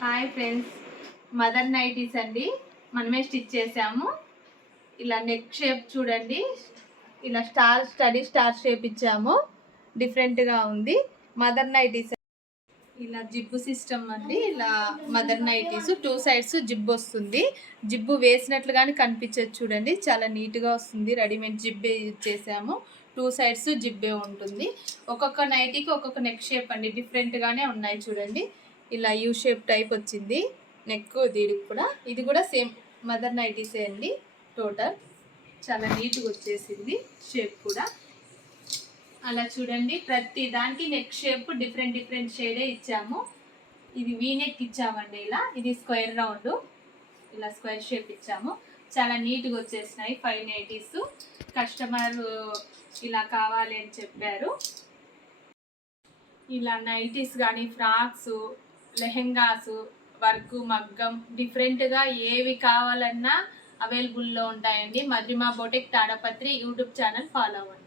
Hi friends, mother nighties అండి. మనమే stitch చేసాము. ఇలా నెక్ షేప్ చూడండి, ఇలా స్టడీ స్టార్ షేప్ ఇచ్చాము. డిఫరెంట్గా ఉంది. మదర్ నైటీస్ ఇలా జిబ్బు సిస్టమ్ అండి. ఇలా మదర్ నైటీస్ 2 సైడ్స్ జిబ్బు వస్తుంది. జిబ్బు వేసినట్లుగానే కనిపించదు చూడండి, చాలా నీట్గా వస్తుంది. రెడీమేడ్ జిబ్బే యూజ్ చేసాము. 2 సైడ్స్ జిబ్బే ఉంటుంది. ఒక్కొక్క నైటీకి ఒక్కొక్క నెక్ షేప్ అండి, డిఫరెంట్గానే ఉన్నాయి చూడండి. ఇలా యూ షేప్ టైప్ వచ్చింది నెక్. దీనికి కూడా ఇది కూడా సేమ్ మదర్ నైటీసే అండి. టోటల్ చాలా నీట్గా వచ్చేసింది షేప్ కూడా. అలా చూడండి, ప్రతి దానికి నెక్ షేప్ డిఫరెంట్ షేడే ఇచ్చాము. ఇది వీ నెక్ ఇచ్చామండి. ఇలా ఇది స్క్వేర్ రౌండ్, ఇలా స్క్వేర్ షేప్ ఇచ్చాము. చాలా నీట్గా వచ్చేసినాయి 5 నైటీస్. కస్టమర్ ఇలా కావాలి అని చెప్పారు. ఇలా నైటీస్ కానీ ఫ్రాక్స్, లెహెంగాస్, వర్క్, మగ్గం డిఫరెంట్గా ఏవి కావాలన్నా అవైలబుల్లో ఉంటాయండి. Madhurima boutique Tadipatri YouTube channel follow అవ్వండి.